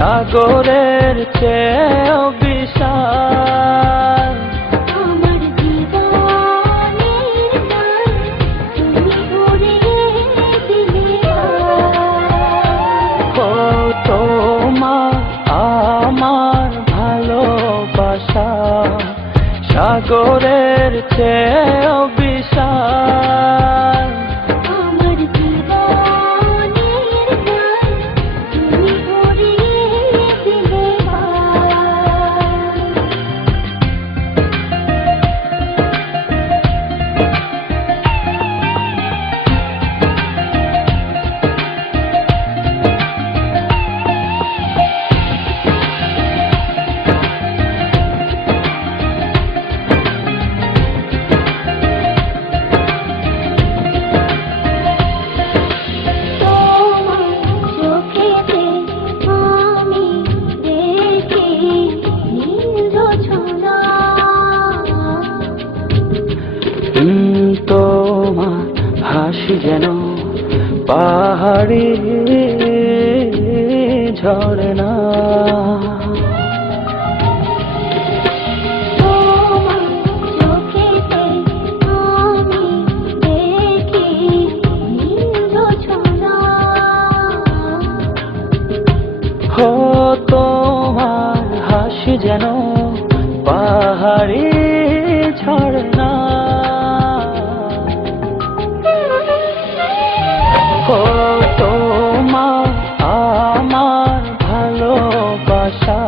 সাগরের চেয়েও বিশাল। আমার জীবনের গান তুমি উড়িয়ে দিলে ও তোমার আমার ভালোবাসা সাগরের চেয়েও বিশাল। আমার জীবনের গান তুমি উড়িয়ে দিলে তোমার হাসি যেন পাহাড়ি ঝরনা। ও তোমার হাসি যেন পাহাড়ি ঝরনা। ও তোমার আমার ভালোবাসা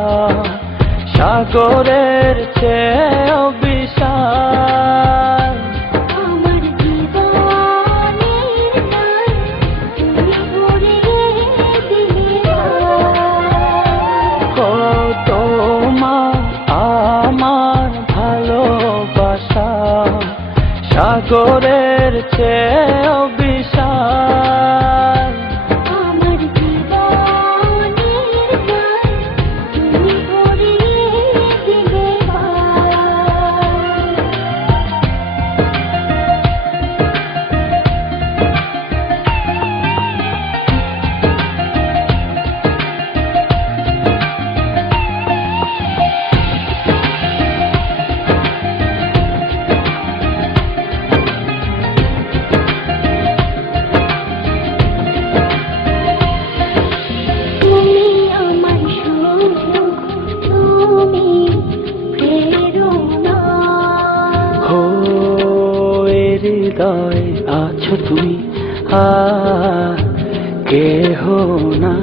সাগরের চেয়েও বিশাল। আমার জীবনের গান তুমি উড়িয়ে দিলে ও তোমার আমার ভালোবাসা সাগরের চেয়েও বিশাল। আমার জীবনের গান তুমি উড়িয়ে দিলে তুমি আমার সুযোগ তুমি প্রেরণা ও হৃদয় আছো তুমি আর কেহ না।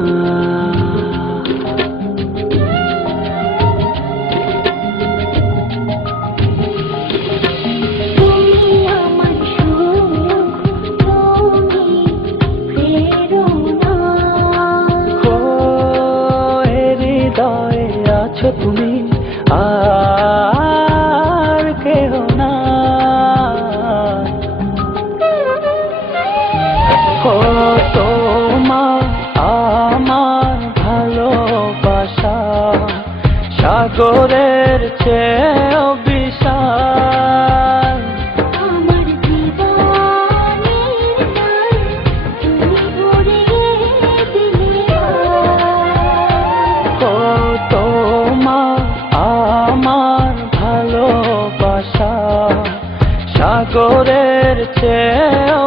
তুমি আমার সুযোগ তুমি প্রেরণা ও হৃদয় আছো তুমি আর কেহ না। ও তোমার আমার ভালোবাসা সাগরের চেয়েও বিশাল। আমার জীবনের গান তুমি উড়িয়ে দিলে ও তোমার আমার ভালোবাসা সাগরের চেয়েও